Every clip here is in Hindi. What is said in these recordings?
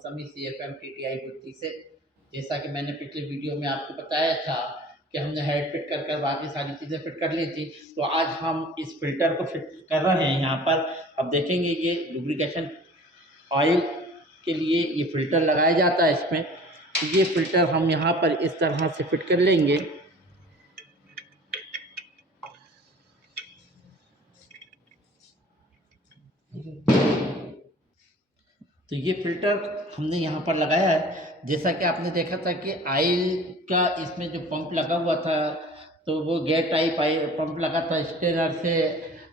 मौसमी CFM TTI बुद्धि से। जैसा कि मैंने पिछले वीडियो में आपको बताया था कि हमने हेड फिट कर कर बाकी सारी चीज़ें फिट कर ली थी, तो आज हम इस फिल्टर को फिट कर रहे हैं यहाँ पर। अब देखेंगे ये लुब्रिकेशन ऑयल के लिए ये फ़िल्टर लगाया जाता है इसमें। तो ये फ़िल्टर हम यहाँ पर इस तरह से फिट कर लेंगे। तो ये फ़िल्टर हमने यहाँ पर लगाया है। जैसा कि आपने देखा था कि ऑयल का इसमें जो पंप लगा हुआ था, तो वो गेट टाइप ऑयल पंप लगा था, स्टेनर से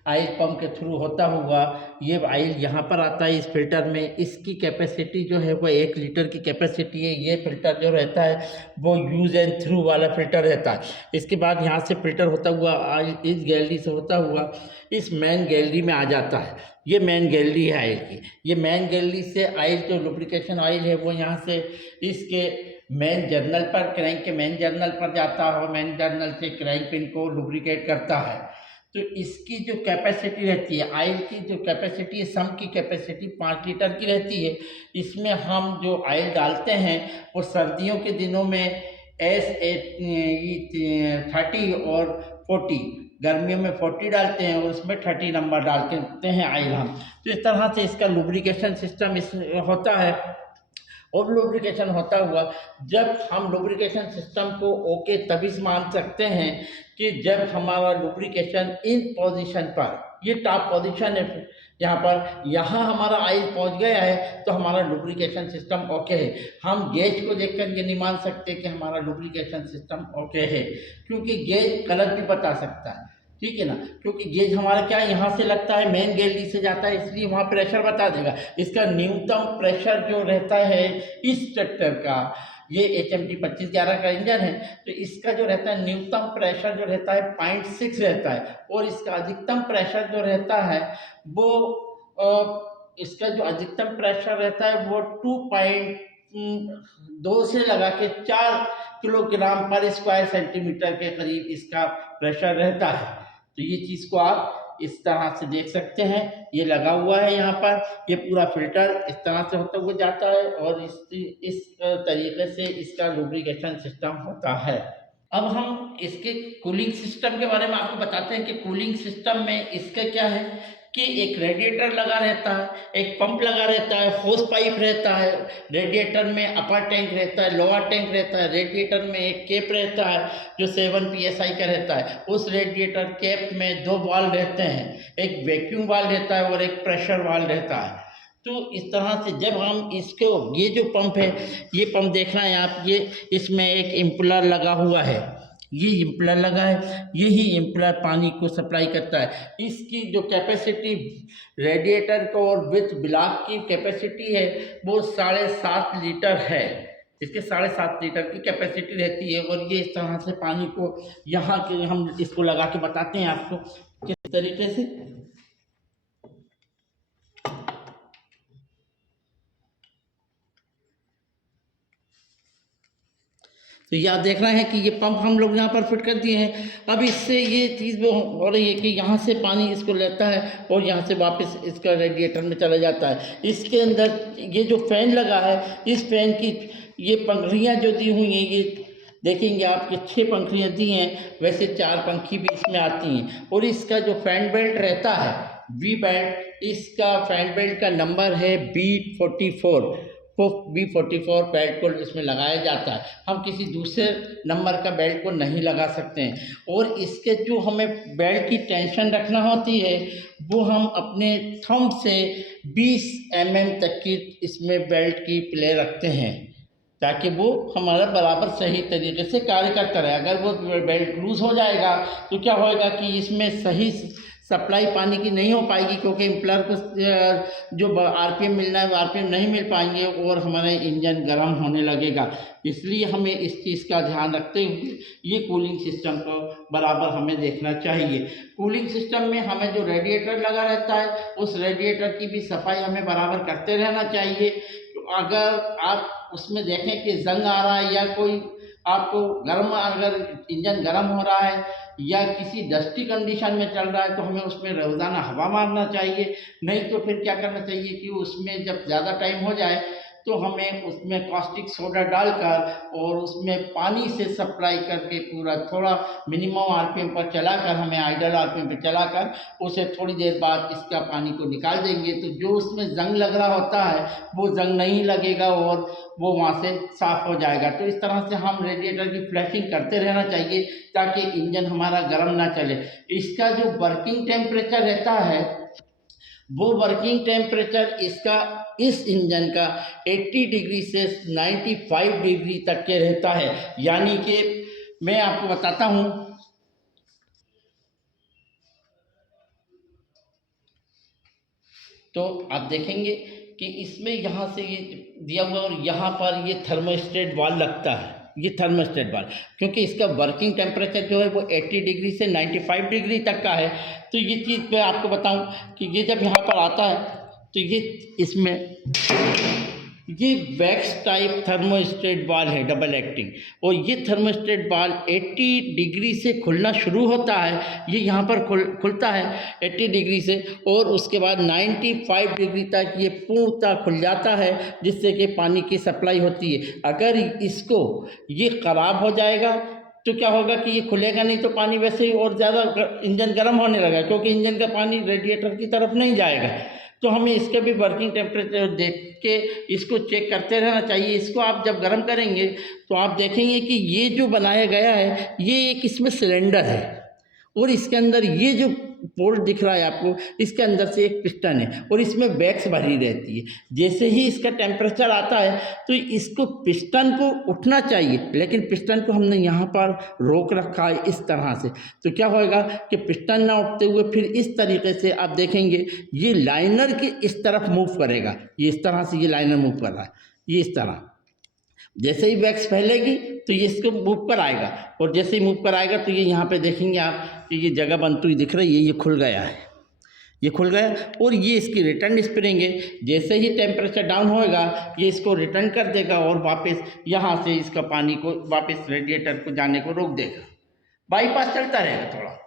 ऑयल पंप के थ्रू होता हुआ ये ऑयल यहाँ पर आता है इस फिल्टर में। इसकी कैपेसिटी जो है वो 1 लीटर की कैपेसिटी है। ये फिल्टर जो रहता है वो यूज़ एंड थ्रू वाला फिल्टर रहता है। इसके बाद यहाँ से फिल्टर होता हुआ ऑयल इस गैलरी से होता हुआ इस मेन गैलरी में आ जाता है। ये मेन गैलरी है ऑयल की। ये मेन गैलरी से ऑयल जो लुब्रिकेशन ऑयल है वो यहाँ से इसके मेन जर्नल पर, क्रैंक के मेन जर्नल पर जाता है और मेन जर्नल से क्रैंक पिन को लुब्रिकेट करता है। तो इसकी जो कैपेसिटी रहती है ऑयल की, जो कैपेसिटी है सम की कैपेसिटी 5 लीटर की रहती है। इसमें हम जो ऑयल डालते हैं वो सर्दियों के दिनों में S30 और 40, गर्मियों में 40 डालते हैं और उसमें 30 नंबर डालते हैं ऑयल हम। तो इस तरह से इसका लुब्रिकेशन सिस्टम इस होता है। और लुब्रिकेशन होता हुआ जब हम लुब्रिकेशन सिस्टम को ओके तभी मान सकते हैं कि जब हमारा लुब्रिकेशन इन पोजीशन पर, ये टॉप पोजीशन है यहाँ हमारा ऑयल पहुंच गया है तो हमारा लुब्रिकेशन सिस्टम ओके है। हम गेज को देखकर ये नहीं मान सकते कि हमारा लुब्रिकेशन सिस्टम ओके है, क्योंकि गेज गलत भी बता सकता है, ठीक है ना। क्योंकि गेज हमारा क्या है, यहाँ से लगता है मेन गैलरी से जाता है, इसलिए वहाँ प्रेशर बता देगा। इसका न्यूनतम प्रेशर जो रहता है इस ट्रैक्टर का, ये HMT 2511 का इंजन है, तो इसका जो रहता है न्यूनतम प्रेशर जो रहता है 0.6 रहता है। और इसका अधिकतम प्रेशर जो रहता है वो इसका जो अधिकतम प्रेशर रहता है वो 2.2 से लगा के 4 किलोग्राम पर स्क्वायर सेंटीमीटर के करीब इसका प्रेशर रहता है। तो ये चीज़ को आप इस तरह से देख सकते हैं। ये लगा हुआ है यहाँ पर, ये पूरा फिल्टर इस तरह से होता हुआ जाता है और इस तरीके से इसका लुब्रिकेशन सिस्टम होता है। अब हम इसके कूलिंग सिस्टम के बारे में आपको बताते हैं कि कूलिंग सिस्टम में इसका क्या है कि एक रेडिएटर लगा रहता है, एक पंप लगा रहता है, होस पाइप रहता है। रेडिएटर में अपर टैंक रहता है, लोअर टैंक रहता है। रेडिएटर में एक कैप रहता है जो 7 PSI का रहता है। उस रेडिएटर कैप में 2 वाल्व रहते हैं, एक वैक्यूम वाल्व रहता है और एक प्रेशर वाल्व रहता है। तो इस तरह से जब हम इसको, ये जो पंप है, ये पंप देखना है आप, ये इसमें एक इम्पलर लगा हुआ है, ये इम्पलर लगा है, यही इम्पलर पानी को सप्लाई करता है। इसकी जो कैपेसिटी रेडिएटर को और विथ ब्लॉक की कैपेसिटी है वो 7.5 लीटर है। इसके 7.5 लीटर की कैपेसिटी रहती है। और ये इस तरह से पानी को यहाँ के हम इसको लगा के बताते हैं आपको किस तरीके से। तो ये आप देख रहे हैं कि ये पंप हम लोग यहाँ पर फिट कर दिए हैं। अब इससे ये चीज़ वो हो रही है कि यहाँ से पानी इसको लेता है और यहाँ से वापस इसका रेडिएटर में चला जाता है। इसके अंदर ये जो फैन लगा है, इस फैन की ये पंखुड़ियाँ जो दी हुई हैं, ये देखेंगे आप कि 6 पंखुड़ियाँ दी हैं, वैसे 4 पंखी भी इसमें आती हैं। और इसका जो फैन बेल्ट रहता है वी बेल्ट, इसका फैन बेल्ट का नंबर है B44। तो B44 बेल्ट को इसमें लगाया जाता है। हम किसी दूसरे नंबर का बेल्ट को नहीं लगा सकते हैं। और इसके जो हमें बेल्ट की टेंशन रखना होती है वो हम अपने थंब से 20 mm तक की इसमें बेल्ट की प्ले रखते हैं, ताकि वो हमारा बराबर सही तरीके से कार्य करता रहे। अगर वो बेल्ट लूज़ हो जाएगा तो क्या होएगा कि इसमें सही सप्लाई पानी की नहीं हो पाएगी, क्योंकि इम्पलर को जो RPM मिलना है वो RPM नहीं मिल पाएंगे और हमारा इंजन गर्म होने लगेगा। इसलिए हमें इस चीज़ का ध्यान रखते हुए ये कूलिंग सिस्टम को बराबर हमें देखना चाहिए। कूलिंग सिस्टम में हमें जो रेडिएटर लगा रहता है उस रेडिएटर की भी सफाई हमें बराबर करते रहना चाहिए। अगर आप उसमें देखें कि जंग आ रहा है या कोई आपको अगर इंजन गर्म हो रहा है या किसी डस्टी कंडीशन में चल रहा है तो हमें उसमें रोज़ाना हवा मारना चाहिए। नहीं तो फिर क्या करना चाहिए कि उसमें जब ज़्यादा टाइम हो जाए तो हमें उसमें कास्टिक सोडा डालकर और उसमें पानी से सप्लाई करके पूरा थोड़ा मिनिमम आरपीएम पर चलाकर, हमें आइडल आरपीएम पर चलाकर उसे थोड़ी देर बाद इसका पानी को निकाल देंगे। तो जो उसमें जंग लग रहा होता है वो जंग नहीं लगेगा और वो वहाँ से साफ हो जाएगा। तो इस तरह से हम रेडिएटर की फ्लैशिंग करते रहना चाहिए ताकि इंजन हमारा गर्म ना चले। इसका जो वर्किंग टेम्परेचर रहता है वो वर्किंग टेम्परेचर इसका, इस इंजन का 80 डिग्री से 95 डिग्री तक के रहता है। यानी कि मैं आपको बताता हूँ, तो आप देखेंगे कि इसमें यहाँ से ये दिया हुआ और यहाँ पर ये थर्मोस्टेट वाल्व लगता है, ये थर्मोस्टेट वाल्व, क्योंकि इसका वर्किंग टेम्परेचर जो है वो 80 डिग्री से 95 डिग्री तक का है। तो ये चीज़ मैं आपको बताऊं कि ये जब यहाँ पर आता है तो ये इसमें ये वैक्स टाइप थर्मोस्टेट बाल है डबल एक्टिंग, और ये थर्मोस्टेट बाल 80 डिग्री से खुलना शुरू होता है। ये यहाँ पर खुलता है 80 डिग्री से और उसके बाद 95 डिग्री तक ये पूर्णतः खुल जाता है, जिससे कि पानी की सप्लाई होती है। अगर इसको ये ख़राब हो जाएगा तो क्या होगा कि ये खुलेगा नहीं, तो पानी वैसे ही और ज़्यादा इंजन गर्म होने लगा, क्योंकि इंजन का पानी रेडिएटर की तरफ नहीं जाएगा। तो हमें इसका भी वर्किंग टेम्परेचर देख के इसको चेक करते रहना चाहिए। इसको आप जब गर्म करेंगे तो आप देखेंगे कि ये जो बनाया गया है ये एक इसमें सिलेंडर है और इसके अंदर ये जो पोर्ट दिख रहा है आपको, इसके अंदर से एक पिस्टन है और इसमें वैक्स भरी रहती है। जैसे ही इसका टेम्परेचर आता है तो इसको पिस्टन को उठना चाहिए, लेकिन पिस्टन को हमने यहाँ पर रोक रखा है इस तरह से। तो क्या होगा कि पिस्टन ना उठते हुए फिर इस तरीके से आप देखेंगे ये लाइनर के इस तरफ मूव करेगा। ये इस तरह से ये लाइनर मूव कर रहा है, ये इस तरह। जैसे ही वैक्स फैलेगी तो ये इसको मूव कर आएगा और जैसे ही मूव कर आएगा तो ये यहाँ पे देखेंगे आप कि ये जगह बनती हुई दिख रही है, ये खुल गया है, ये खुल गया और ये इसकी रिटर्न स्प्रिंग है। जैसे ही टेम्परेचर डाउन होएगा ये इसको रिटर्न कर देगा और वापस यहाँ से इसका पानी को वापस रेडिएटर को जाने को रोक देगा। बाईपास चलता रहेगा थोड़ा।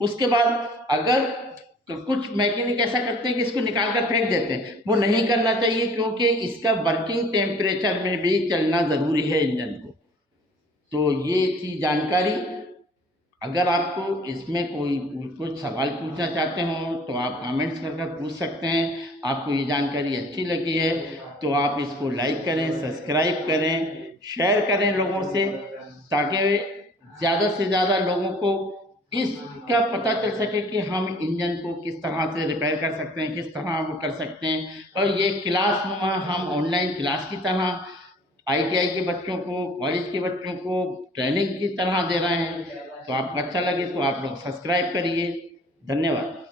उसके बाद अगर कुछ मैकेनिक ऐसा करते हैं कि इसको निकाल कर फेंक देते हैं, वो नहीं करना चाहिए, क्योंकि इसका वर्किंग टेम्परेचर में भी चलना ज़रूरी है इंजन को। तो ये थी जानकारी। अगर आपको इसमें कोई कुछ सवाल पूछना चाहते हो तो आप कमेंट्स कर पूछ सकते हैं। आपको ये जानकारी अच्छी लगी है तो आप इसको लाइक करें, सब्सक्राइब करें, शेयर करें लोगों से, ताकि ज़्यादा से ज़्यादा लोगों को इसका पता चल सके कि हम इंजन को किस तरह से रिपेयर कर सकते हैं, किस तरह वो कर सकते हैं। और ये क्लास हम ऑनलाइन क्लास की तरह आईटीआई के बच्चों को, कॉलेज के बच्चों को ट्रेनिंग की तरह दे रहे हैं। तो आपको अच्छा लगे तो आप लोग सब्सक्राइब करिए। धन्यवाद।